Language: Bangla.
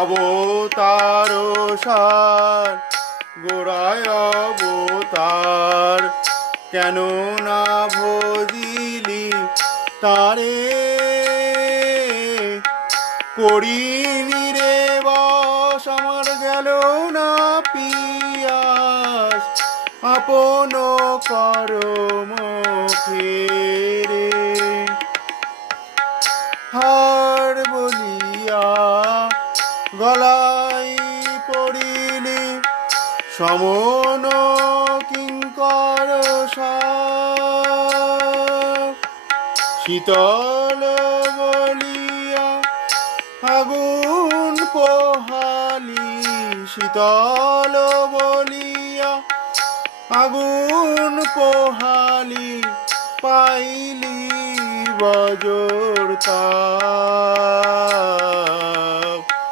অবতার সার গোড়ায় অবতার, কেন না ভজিলি তারে? করিনি রে বশ আমার গেল না পিয়াস, আপন করম ফেরে। হার বলিয়া গলায় পড়িলি সমন কিঙ্কর সার। শীতল বলিয়া আগুন পোহালি, শীতল বলিয়া আগুন পোহালি, পাইলি বজর তার।